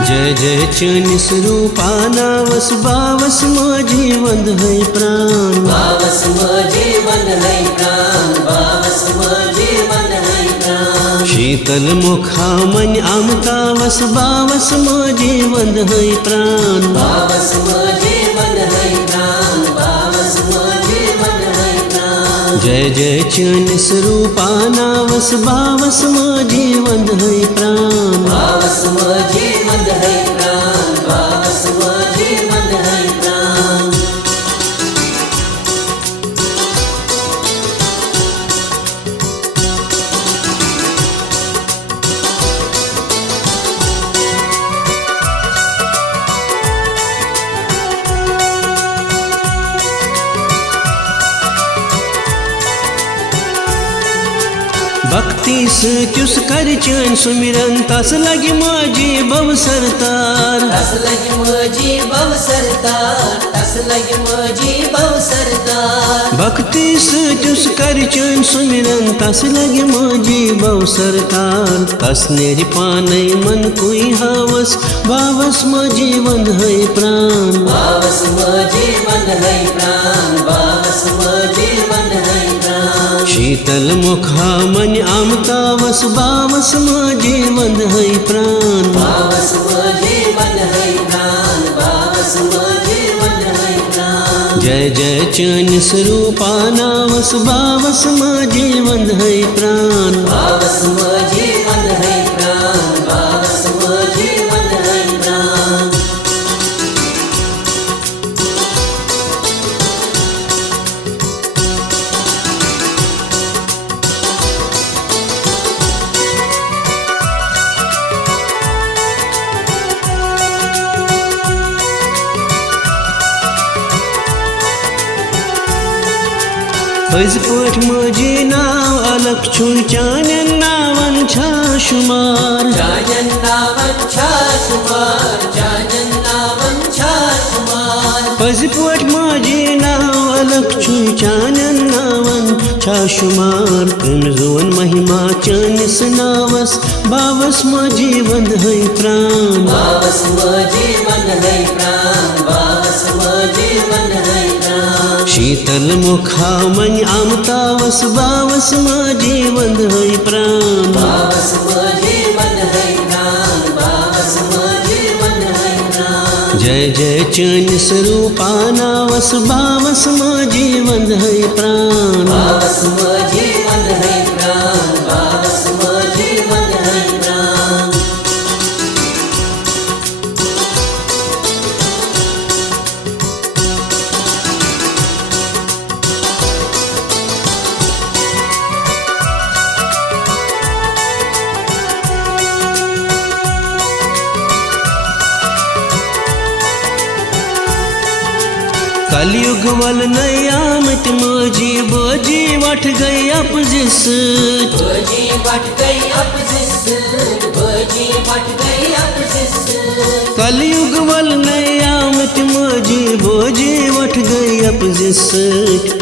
जय जय चनिस रूपा नावस बावस माझी वंद है प्राण बावस माझी वंद है प्राण बावस माझी वंद है प्राण शीतल मुखा मन आमतावस बावस माझी वंद है प्राण बावस माझी वंद है प्राण बावस माझी वंद है प्राण जय जय चनिस रूपा नावस बावस माझी वंद है प्राण बावस माझी वंद है प्राण बावस माझी वंद है प्राण भक्ति से तुस कर चैन सुमिरन तस लगी माझी भव सरतार तस लगी माझी भव सरतार तस लगी माझी भव सरतार भक्ति से तुस कर चैन सुमिरन तस लगी माझी भव सरतार तस नेरी पाने मन कोई हावस बावस माझी वंद है प्राण बावस माझी वंद है प्राण बावस माझी वंद है प्राण शीतल मुखा मन आमतावस बावस माझी वंद है प्राण बावस माझी वंद है प्राण बावस माझी वंद है प्राण जय जय चनिस रूपा नावस बावस माझी वंद है प्राण बावस माझी वंद है प्राण बावस माझी वंद है प्राण पज पठ माझी नाव अलग छु चानन नावन छा शुमार जाजन नावन छा शुमार जाजन नावन छा शुमार पज पठ माझी नाव अलग छु चानन नावन छा शुमार जोन महिमा चनिस नावस बावस माझी वंद है प्राण बावस माझी वंद है प्राण बावस माझी वंद है प्राण शीतल मुखा मन आमतावस बावस माझी वंद है प्राण बावस माझी वंद है प्राण बावस माझी वंद है प्राण जय जय चनिस रूपा नावस बावस माझी वंद है प्राण बावस माझी वंद है प्राण बावस माझी वंद है प्राण कलयुग वल नयामत माझी बोझी वठ गई अब जिस भोजी बट गई अब जिस भोजी बट गई अब जिस कलयुग वल नयामत माझी बोझी वठ गई अब जिस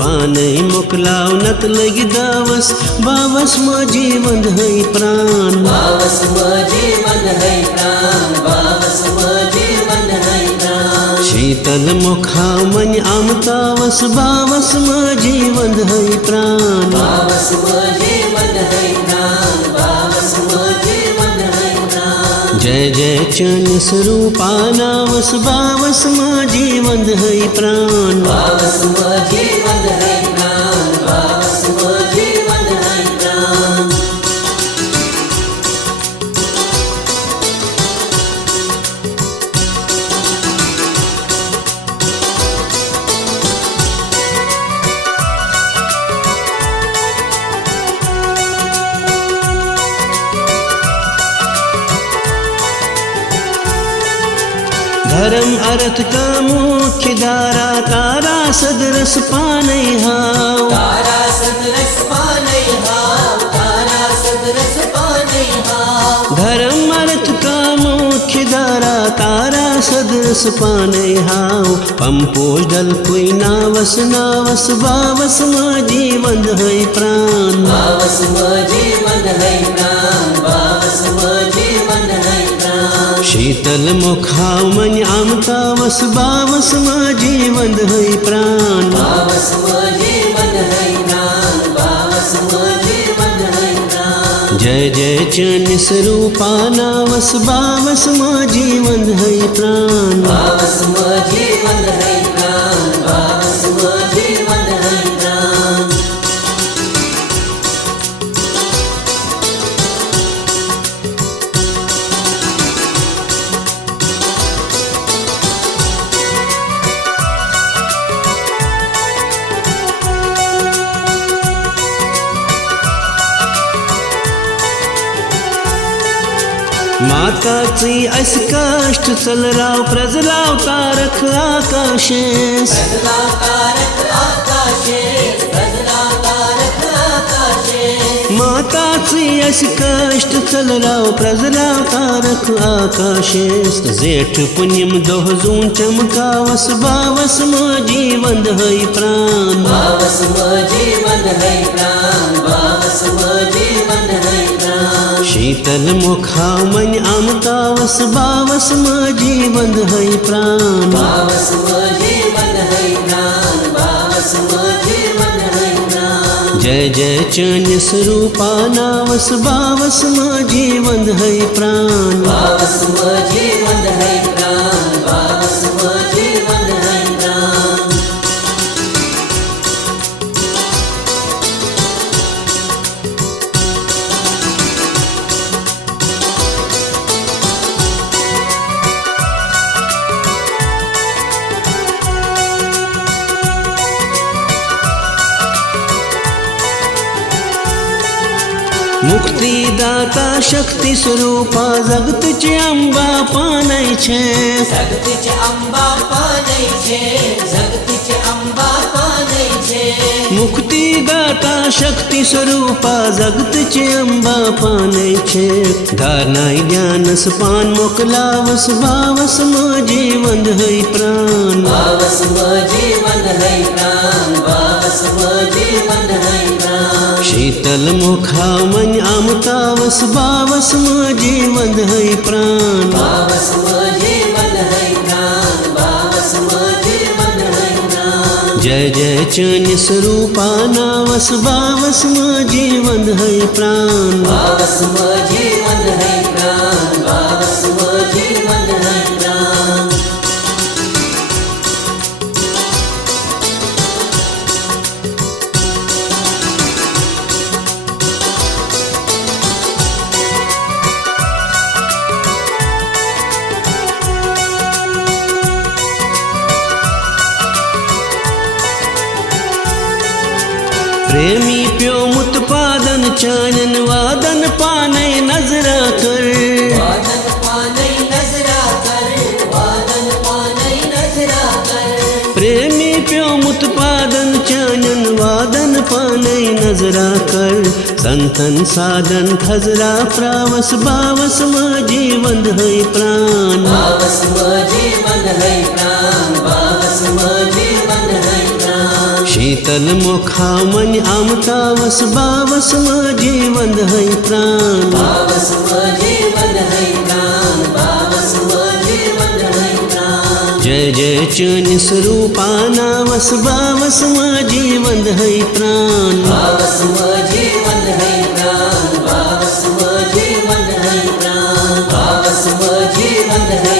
पाने मुकलाव नत लगी दावस बावस माझी वंद है प्राण बावस माझी वंद है प्राण बावस माझी वंद है प्राण शीतल मुखा मन आमतावस बावस माझी वंद है प्राण बावस माझी वंद है प्राण बावस माझी वंद है प्राण जय जय चनिस रूपा नावस बावस माझी वंद है प्राण बावस माझी वंद है प्राण बावस माझी वंद है प्राण धर्म अर्थ का मुख्य धारा तारा सदरस पाने हाव तारा सदरस पाने हाव तारा सदरस पाने हाव धर्म अर्थ का मुख्य धारा तारा सदरस पाने हाव पंपोज डल कोई नावस नावस बावस माझी वंद है प्राण बावस माझी वंद है प्राण बावस माझी वंद है प्राण शीतल मुखाव मन आमतावस बावस माझी वंद है प्राण बावस माझी वंद है प्राण बावस माझी वंद है प्राण जय जय चन स्वरूपा नावस बावस माझी वंद है प्राण बावस माझी वंद है प्राण बावस माझी वंद है प्राण माताची अस कष्ट चलराव प्रजलाव तारक आकाशेस प्रजला तारक आकाशे प्रजला तारक आकाशे माताची अस कष्ट चलराव प्रजलाव तारक आकाशेस जेठ पुण्यम दोह जून चमकावस बावस माझी वंद है प्राण बावस माझी वंद है प्राण बावस माझी वंद है प्राण शीतल मुखाव मन आमतावस बावस माझी वंद है प्राण बावस माझी वंद है प्राण बावस माझी वंद है प्राण जय जय चन स्वरूपा नावस बावस माझी वंद है प्राण बावस माझी वंद है प्राण बावस माझी वंद है प्राण मुक्तिदाता शक्ति स्वरूपा जगतचे अंबा पानै छे जगतचे अंबा पानै छे जगतचे अंबा पानै छे मुक्तिदाता शक्ति स्वरूपा जगतचे अंबा पानै छे धारनाई ज्ञानस पान मोकलावस बावस माझी वंद है प्राण बावस माझी वंद है प्राण बावस माझी वंद है प्राण शीतल मुखाव मन आमतावस बावस माझी वंद है प्राण बावस माझी वंद है प्राण बावस माझी वंद है प्राण जय जय चन स्वरूपा नावस बावस माझी वंद है प्राण बावस माझी वंद है प्राण बावस माझी वंद है प्राण प्रेमी प्यो मुतपादन चानन वादन पाने नजरा कर वादन पानै नजरा कर वादन पानै नजरा कर प्रेमी प्यो मुतपादन चानन वादन पाने नजरा कर संतन साधन खजरा प्रावस बावस माझी वंद है प्राण बावस माझी वंद है प्राण बावस माझी वंद है प्राण शीतल मुखाव मन आमतावस बावस माझी वंद है प्राण बावस माझी वंद है प्राण बावस माझी वंद है प्राण जय जय चन स्वरूपा नावस बावस माझी वंद है प्राण बावस माझी वंद है प्राण बावस माझी वंद है प्राण बावस माझी वंद है